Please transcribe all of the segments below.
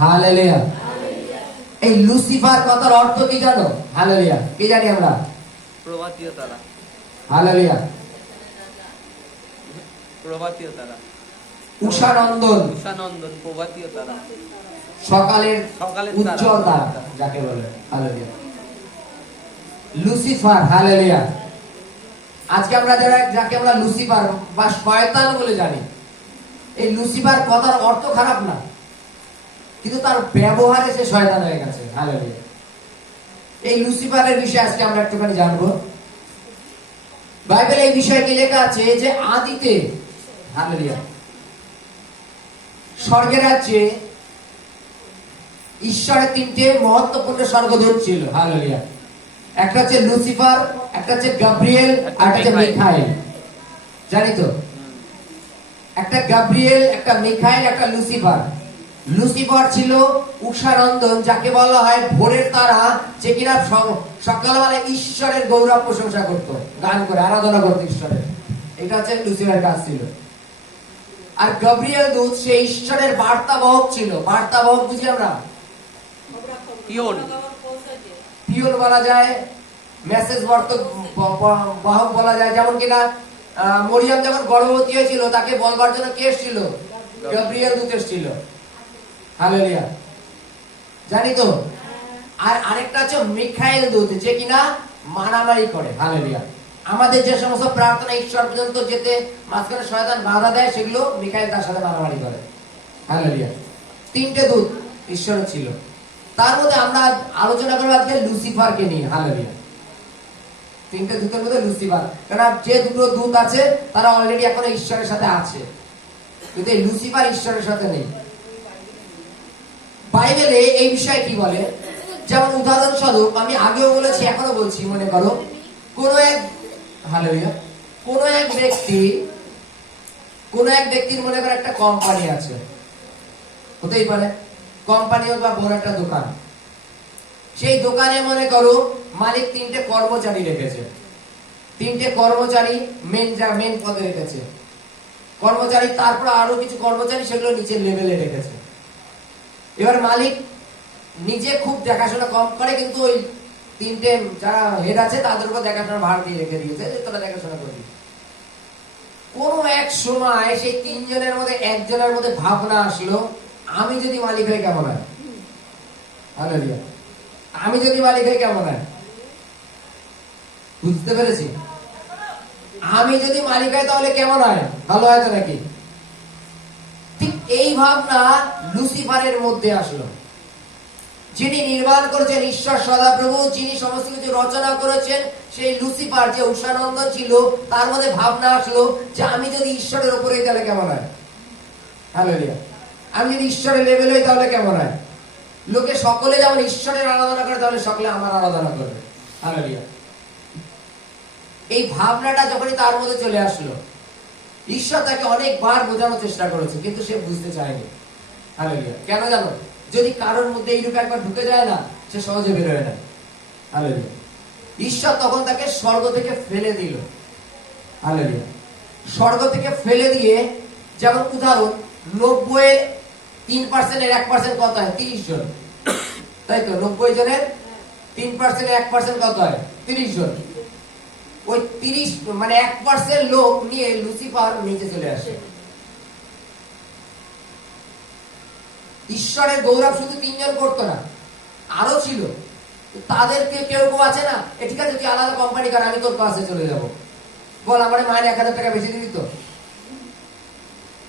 Hallelujah. এই Lucifer কথার অর্থ কি জানো? হালেলুয়া। কি জানি আমরা? প্রভাতীয় তারা হালেলুয়া। প্রভাতীয় তারা উষানন্দন। উষানন্দন প্রভাতীয় তারা সকালের সকালের উজ্জ্বল তারা। যাকে বলে। হালেলুয়া। Lucifer hallelujah. আজকে আমরা যারা যাকে আমরা লুসিফার বা শয়তান বলে জানি এই লুসিফার কথার অর্থ খারাপ না। কিন্তু তার ব্যবহারে সে শয়তান হয়ে গেছে। হালেলুয়া এই লুসিফারের বিষয়ে আজকে আমরা একটুখানি জানব। বাইবেলে এই বিষয়ে কি লেখা আছে? যে আদিতে হালেলুয়া স্বর্গের রাজ্যে ঈশ্বরের তিনটে মহত্বপূর্ণ স্বর্গদূত ছিল। হালেলুয়া একটা হচ্ছে লুসিফার একটা হচ্ছে গাব্রিয়েল আর একটা হচ্ছে মিখাইল। জানি তো? একটা গাব্রিয়েল একটা মিখাইল একটা লুসিফার। লুসিফার ছিল উষানন্দন যাকে বলা হয় ভোরের তারা যে কিনা সকালবেলা ঈশ্বরের গৌরব প্রশংসা করত গান করে আরাধনা করত ঈশ্বরের। এটা হচ্ছে লুসিফারের কাজ ছিল। আর গাব্রিয়েল দূত সে ঈশ্বরের বার্তাবাহক ছিল। বার্তাবাহক বুঝি আমরা? পিওন পিওন বলা যায় মেসেজ বর্ত ব- ব- বাহক বলা যায়। যেমন কিনা মরিয়ম যখন গর্ভবতী হয়েছিল তাকে বলবার জন্য কে এসেছিল? গাব্রিয়েল। দূত এসেছিল। হালেলুয়া। জানি তো? আর আরেকটা হচ্ছে মিখাইল দূত যে কিনা মারামারি করে। হালেলুয়া। আমাদের যে সমস্ত প্রার্থনা ঈশ্বর পর্যন্ত যেতে মাঝখানে শয়তান বাধা দেয় সেগুলো মিখাইল তার সাথে মারামারি করে। হালেলুয়া। তিনটে দূত ঈশ্বর ছিল। তার মধ্যে আমরা আলোচনা করব আজকে লুসিফারকে নিয়ে। হালেলুয়া। তিনটে দূতের মধ্যে লুসিফার। কারণ যে দুটো দূত আছে তারা অলরেডি এখন ঈশ্বরের সাথে আছে। কিন্তু এই লুসিফার ঈশ্বরের সাথে নেই। বাইবেলে এই বিষয়ে কি বলে? যেমন উদাহরণস্বরূপ, আমি আগেও বলেছি, এখনও বলছি, মনে করো, কোন এক হালেলুয়া কোন এক ব্যক্তি, কোন এক ব্যক্তির মনে করো একটা কোম্পানি আছে। হতেই পারে। কোম্পানি হোক বা বড় একটা দোকান। সেই দোকানে মনে করো, মালিক তিনটে কর্মচারী রেখেছে। তিনটে কর্মচারী মেন যা মেন পদে রেখেছে। কর্মচারী, তারপর আরও কিছু কর্মচারী সেগুলো নিচের লেভেলে রেখেছে। এবার মালিক নিজে খুব দেখাশোনা কম করে, কিন্তু ওই তিনটে যারা হেড আছে তাদের উপর দেখাশোনা ভার দিয়ে রেখে দিয়েছে, যে তোরা দেখাশোনা করবি। কোন এক সময় সেই তিনজনের মধ্যে, একজনের মধ্যে ভাবনা আসলো, আমি যদি মালিক হই কেমন হয়? আমি যদি মালিক হই কেমন হয়? বুঝতে পেরেছি? আমি যদি মালিক হয় তাহলে কেমন হয়? ভালো হয় তো নাকি? ঠিক এই ভাবনা লুসিফারের মধ্যে আসলো। যিনি নির্মাণ করেছেন ঈশ্বর সদাপ্রভু, যিনি সমস্ত কিছু রচনা করেছেন, সেই লুসিফার, যে উষানন্দন ছিল, তার মধ্যে ভাবনা আসলো যে আমি যদি ঈশ্বরের উপরে তাহলে কেমন হয়? হালেলুয়া আমি যদি ঈশ্বরের লেভেল হই তাহলে কেমন হয়? লোকে সকলে যেমন ঈশ্বরের আরাধনা করে, তাহলে সকলে আমার আরাধনা করবে। হালেলুয়া এই ভাবনাটা যখনই তার মধ্যে চলে আসলো, ঈশ্বর তাকে অনেকবার বোঝানোর চেষ্টা করেছে, কিন্তু সে বুঝতে চায়নি। হালেলুয়া। কেন জানো? যদি কারোর মধ্যে এইরূপ একবার ঢুকে যায় না, সে সহজে বেরোয় না হালেলুয়া। ঈশ্বর তখন তাকে স্বর্গ থেকে ফেলে দিল। হালেলুয়া। স্বর্গ থেকে ফেলে দিয়ে যেমন উদাহরণ নব্বই তিন পার্সেন্টের এক পার্সেন্ট কত হয়? তিরিশ জন। তাই তো? নব্বই জনের তিন পার্সেন্ট এক পার্সেন্ট কত হয়? তিরিশ জন। ওই তিরিশ মানে এক পার্সেন্ট লোক নিয়ে লুসিফার নিচে চলে আসে। ঈশ্বরের গৌরব শুধু তিনজন করতো না আরও ছিল। তাদেরকে কেউ কেউ আছে না? এ ঠিক আছে, তুই আলাদা কোম্পানি কর, আমি তোর কাছে চলে যাব। বল, আমার মায়ের এক হাজার টাকা বেশি দিবি তো?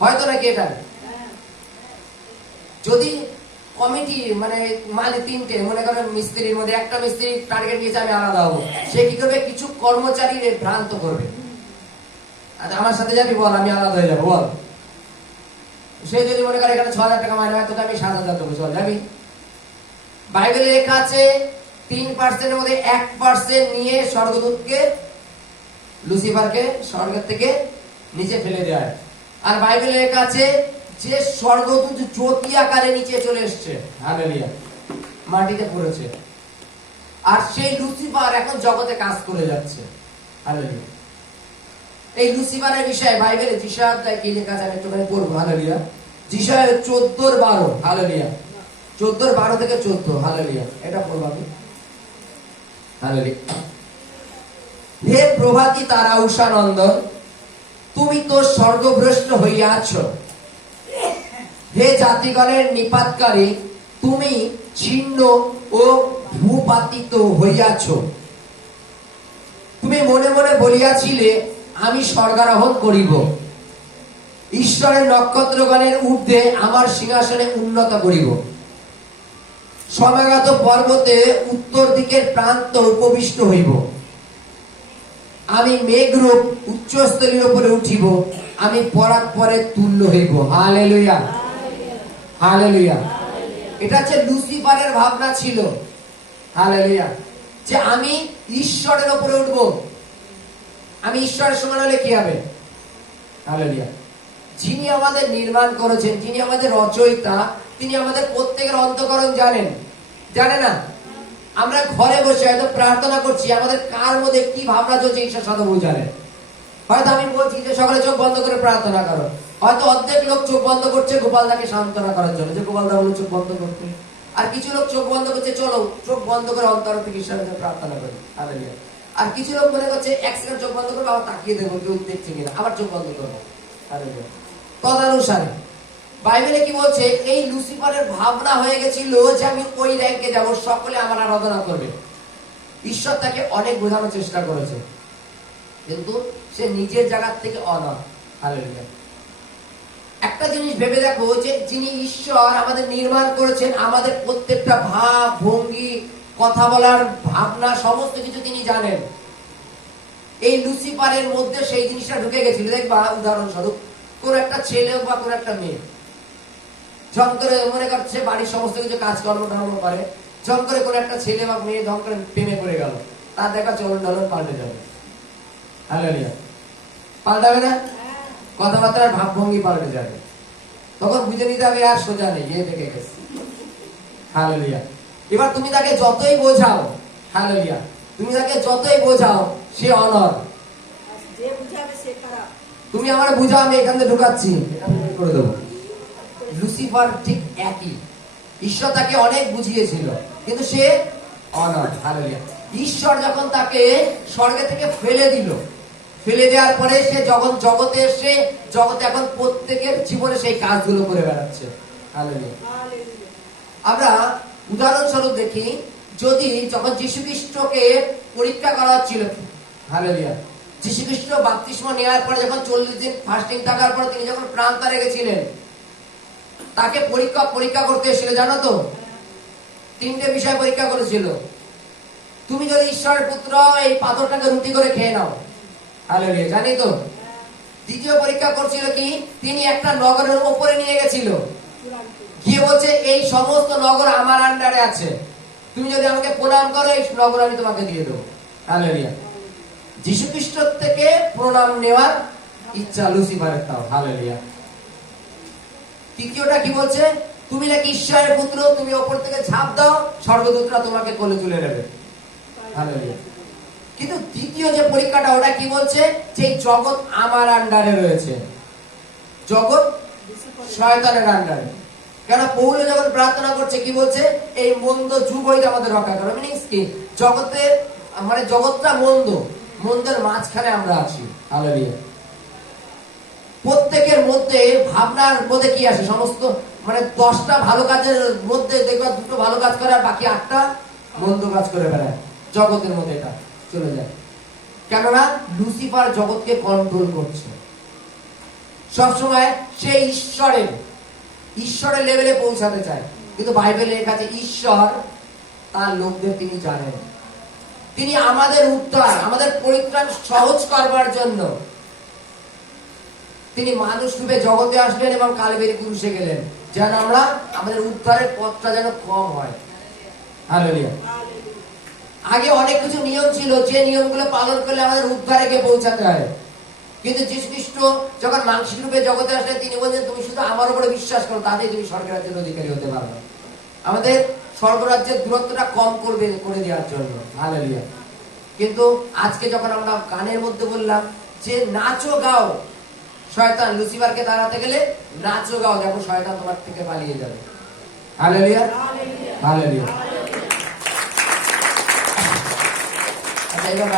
হয়তো নাকি এটা? যদি কমিটি মানে মানে তিনটে, মনে করেন মিস্ত্রির মধ্যে একটা মিস্ত্রি টার্গেট নিয়েছে, আমি আলাদা হব। সে কি করবে? কিছু কর্মচারী ভ্রান্ত করবে। আমার সাথে যাবি বল, আমি আলাদা হয়ে যাব, বল। সে যদি মনে করে এখানে ছ হাজার টাকা মাইনে তোকে আমি সাত হাজার দেবো, চল যাবি। বাইবেলে লেখা আছে, তিন পার্সেন্টের মধ্যে এক পার্সেন্ট নিয়ে স্বর্গদূতকে, লুসিফারকে স্বর্গের থেকে নিচে ফেলে দেওয়া হয়। আর বাইবেলে লেখা আছে, যে স্বর্গদূত জ্যোতি আকারে নিচে চলে এসছে, হালেলুয়া, মাটিতে পড়েছে। আর সেই লুসিফার এখন জগতে কাজ করে যাচ্ছে, হালেলুয়া। এই লুসিফারের বিষয়ে বাইবেলে যিশা অধ্যায় কি লেখা আছে? আমি একটুখানি পড়ব। হালেলুয়া। যিশা চোদ্দোর বারো। হালেলুয়া। চোদ্দোর বারো থেকে চোদ্দ। হালেলিয়া। এটা পড়ব আমি। হালেলিয়া। হে প্রভাতী তারা উষা নন্দন, তুমি তো স্বর্গভ্রষ্ট হইয়াছ হে জাতিগণের নিপাতকারী, তুমি ছিন্ন ও ভূপাতিত হইয়াছ। তুমি মনে মনে বলিয়াছিলে আমি স্বর্গারোহণ করিব। ঈশ্বরের নক্ষত্রগণের ঊর্ধ্বে আমার সিংহাসনে উন্নত করিব। সমাগত পর্বতে উত্তর দিকের প্রান্ত উপবিষ্ট হইব। আমি মেঘরূপ উচ্চস্থলীর উপরে উঠিব। আমি পরে তুল্য হইব। হালেলুয়া। হালেলুয়া। এটা হচ্ছে লুসিফারের ভাবনা ছিল। হালেলুয়া। যে আমি ঈশ্বরের উপরে উঠব। আমি ঈশ্বরের সমান হলে কি হবে? যিনি আমাদের নির্মাণ করেছেন, যিনি আমাদের রচয়িতা, তিনি আমাদের প্রত্যেকের অন্তকরণ জানেন। জানে না? আমরা ঘরে বসে হয়তো প্রার্থনা করছি, আমাদের কার মধ্যে কি ভাবনা চলছে, ঈশ্বর সাধু জানেন। হয়তো আমি বলছি যে সকালে চোখ বন্ধ করে প্রার্থনা করো। হয়তো অর্ধেক লোক চোখ বন্ধ করছে গোপালদাকে সান্ত্বনা করার জন্য, যে গোপালদা বলে চোখ বন্ধ করতে। আর কিছু লোক চোখ বন্ধ করছে, চলো চোখ বন্ধ করে অন্তর থেকে ঈশ্বরের প্রার্থনা করি। হালেলুয়া। আর কিছু লোক মনে করছে, এক সেকেন্ড চোখ বন্ধ করব, আবার তাকিয়ে দেবো কেউ দেখছে কিনা। আবার চোখ বন্ধ করব। তদানুসারে, বাইবেলে কি বলছে, এই লুসিফারের ভাবনা হয়ে গেছিল যে আমি ওই র্যাঙ্কে যাব, সকলে আমার আরাধনা করবে। ঈশ্বর তাকে অনেক বোঝানোর চেষ্টা করেছে। কিন্তু সে নিজের জায়গার থেকে অনর। একটা জিনিস ভেবে দেখো যে যিনি ঈশ্বর আমাদের নির্মাণ করেছেন, আমাদের প্রত্যেকটা ভাব, ভঙ্গি কথা বলার ভাবনা সমস্ত কিছু তিনি জানেন। এই লুসিফারের মধ্যে সেই জিনিসটা ঢুকে গেছিল। দেখবা, উদাহরণস্বরূপ, কোন একটা ছেলে বা কোন একটা মেয়ে, ঝম করে মনে করছে বাড়ির সমস্ত কিছু কাজকর্ম ধর্ম করে, ঝম করে কোন একটা ছেলে বা মেয়ে ঝম করে প্রেমে পড়ে গেল। তার দেখা চলন ডলন পাল্টে যাবে। হালেলুয়া। পাল্টাবে না? কথাবার্তার ভাবভঙ্গি পাল্টে যাবে। তখন বুঝে নিতে হবে, আর সোজা নেই, এ থেকে গেছে। হালেলুয়া। এবার তুমি তাকে যতই বোঝাও হালেলুয়া তুমি তাকে যতই বোঝাও, সে অনর তুমি আমার বুঝাও আমি এখান থেকে ঢুকাচ্ছি লুসিফার ঠিক একই। ঈশ্বর তাকে অনেক বুঝিয়েছিল, কিন্তু সে অনর হালেলুয়া ঈশ্বর যখন তাকে স্বর্গে থেকে ফেলে দিল, ফেলে দেওয়ার পরে সে যখন জগতে এসে, জগতে এখন প্রত্যেকের জীবনে সেই কাজগুলো করে বেড়াচ্ছে। আমরা উদাহরণস্বরূপ দেখি, যদি যখন যীশু খ্রিস্টকে পরীক্ষা করা হচ্ছিল, হালেলুয়া যীশু খ্রিস্ট বাপ্তিস্ম নেওয়ার পরে যখন চল্লিশ দিন ফাস্টিং থাকার পর তিনি যখন প্রাণ তারে গেছিলেন, তাকে পরীক্ষা পরীক্ষা করতে এসেছিল, জানো তো? তিনটে বিষয় পরীক্ষা করেছিল। তুমি যদি ঈশ্বরের পুত্র, এই পাথরটাকে রুটি করে খেয়ে নাও। হালেলুয়া, জানি তো? দ্বিতীয় পরীক্ষা করছিল কি? তিনি একটা নগরের উপরে নিয়ে গেছিল। গিয়ে বলছে, এই সমস্ত নগর আমার আন্ডারে আছে। তুমি যদি আমাকে প্রণাম করো, এই নগর আমি তোমাকে দিয়ে দেবো। হালেলুয়া যীশু খ্রিস্ট থেকে প্রণাম নেওয়ার ইচ্ছা লুসিফারের তাও। হালেলুয়া তৃতীয়টা কি বলছে? তুমি নাকি ঈশ্বরের পুত্র, তুমি ওপর থেকে ঝাঁপ দাও, স্বর্গদূতরা তোমাকে কোলে তুলে নেবে। হালেলুয়া কিন্তু দ্বিতীয় যে পরীক্ষাটা, ওটা কি বলছে? যে জগৎ আমার আন্ডারে রয়েছে। জগৎ শয়তানের আন্ডারে যখন প্রার্থনা করছে, কি বলছে? এই মন্দ যুগ হইতে আমাদের রক্ষা করো। মিনিংস কি? জগতে মানে জগৎটা মন্দ, মন্দের মাঝখানে আমরা আছি। হালেলুয়া প্রত্যেকের মধ্যে ভাবনার মধ্যে কি আসে সমস্ত? মানে দশটা ভালো কাজের মধ্যে দেখবা দুটো ভালো কাজ করে আর বাকি আটটা মন্দ কাজ করে বেড়ায়। জগতের মধ্যে এটা চলে যায়। কেননা লুসিফার জগৎকে কন্ট্রোল করছে। সবসময় সে ঈশ্বরের ঈশ্বরের লেভেলে পৌঁছাতে চায়। কিন্তু বাইবেলে লেখা আছে ঈশ্বর তার লোকদের তিনি জানেন। তিনি আমাদের উদ্ধার, আমাদের পরিত্রাণ সহজ করবার জন্য। তিনি মানুষ রূপে জগতে আসলেন এবং কালবেরি পুরুষে গেলেন, যেন আমরা আমাদের উদ্ধারের পথটা যেন কম হয়। আগে অনেক কিছু নিয়ম ছিল, যে নিয়মগুলো পালন করলে আমাদের উদ্ধারে গিয়ে পৌঁছাতে হয়। কিন্তু যীশু খ্রিস্ট যখন মানসিক রূপে জগতে আসলেন তিনি বলছেন তুমি শুধু আমার উপরে বিশ্বাস করো, তাতেই তুমি স্বর্গের রাজ্যের অধিকারী হতে পারবে আমাদের স্বর্গরাজ্যের দূরত্বটা কম করবে, করে দেওয়ার জন্য। হালেলুয়া। কিন্তু আজকে যখন আমরা গানের মধ্যে বললাম যে, নাচো গাও। শয়তান লুসিফারকে দাঁড়াতে গেলে, নাচো গাও, দেখো শয়তান তোমার থেকে পালিয়ে যাবে। হালেলুয়া। হালেলুয়া। আচ্ছা এবার